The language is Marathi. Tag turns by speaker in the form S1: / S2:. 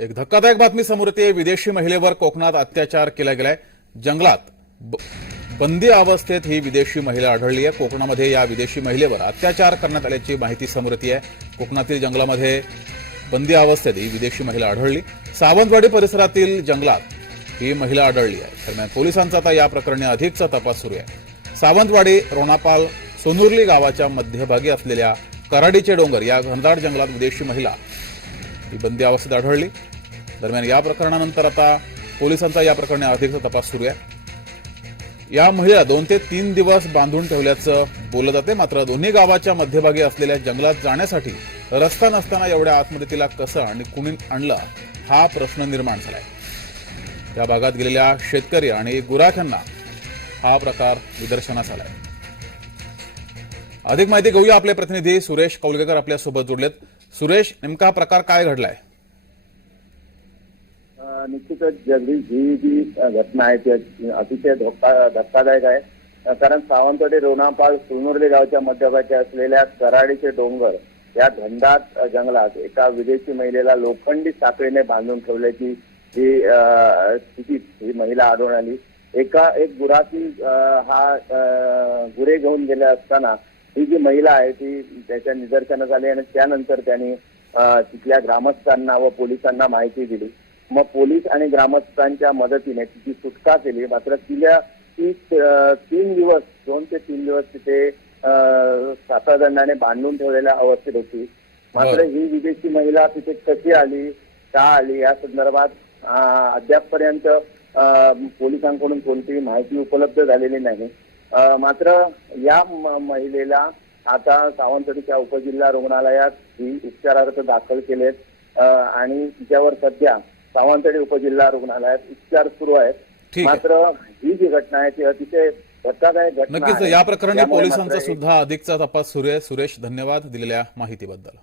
S1: एक धक्कादायक बातमी समोर येते. विदेशी महिलेवर कोकणात अत्याचार केला गेलाय. जंगलात ब- बंदी अवस्थेत ही विदेशी महिला आढळली आहे. कोकणामध्ये या विदेशी महिलेवर अत्याचार करण्यात आल्याची माहिती समोर येते आहे. कोकणातील जंगलामध्ये बंदी अवस्थेत ही विदेशी महिला आढळली. सावंतवाडी परिसरातील जंगलात ही महिला आढळली आहे. दरम्यान पोलिसांचा आता या प्रकरणी अधिकचा तपास सुरू आहे. सावंतवाडी रोणापाल सोनुर्ली गावाच्या मध्यभागी असलेल्या कराडीचे डोंगर या घनदाट जंगलात विदेशी महिला ही बंदी अवस्थेत आढळली. दरम्यान या प्रकरणानंतर आता पोलिसांचा या प्रकरणी अधिकचा तपास सुरू आहे. या महिला दोन ते तीन दिवस बांधून ठेवल्याचं बोललं जाते. मात्र दोन्ही गावाच्या मध्यभागी असलेल्या जंगलात जाण्यासाठी रस्ता नसताना एवढ्या आतमध्ये तिला कसं आणि कुणी आणलं हा प्रश्न निर्माण झालाय. त्या भागात गेलेल्या शेतकरी आणि गुराख्यांना हा प्रकार निदर्शनास आलाय. अधिक माहिती घेऊया आपले प्रतिनिधी सुरेश कौलगेकर आपल्यासोबत जोडलेत. सुरेश नेमका प्रकार काय घडलाय?
S2: निश्चितच जगदी ही जी घटना आहे ती अतिशय धोका धक्कादायक आहे. कारण सावंतवाडी रोणापाल सुनुर्ली गावच्या मध्यभागी असलेल्या कराडीचे डोंगर या धंदात जंगलात एका विदेशी महिलेला लोखंडी साखळीने बांधून ठेवल्याची ही स्थिती ही महिला आढळून आली. एका एक गुराखी हा गुरे घेऊन गेले असताना ही जी महिला आहे ती त्याच्या निदर्शनास आली आणि त्यानंतर त्यांनी तिथल्या ग्रामस्थांना व पोलिसांना माहिती दिली. मग पोलीस आणि ग्रामस्थांच्या मदतीने तिची सुटका केली. मात्र तिला ती तीन दिवस दोन ते तीन दिवस तिथे अ, साखळदंडाने बांधून ठेवलेल्या अवस्थेत होती. मात्र. ही विदेशी महिला तिथे कशी आली का आली या संदर्भात अद्यापपर्यंत पोलिसांकडून कोणतीही माहिती उपलब्ध झालेली नाही. मात्र या महिलेला आता सावंतवाडीच्या उपजिल्हा रुग्णालयात ही उपचारार्थ दाखल केलेत आणि तिच्यावर सध्या सावंतवाडी उपजिल्हा रुग्णालयात उपचार सुरू आहेत. मात्र ही जी घटना आहे ती अतिशय धक्कादायक घटना
S1: नक्कीच. या प्रकरणी पोलिसांचा सुद्धा अधिकचा तपास सुरू आहे सुरेश धन्यवाद दिलेल्या माहितीबद्दल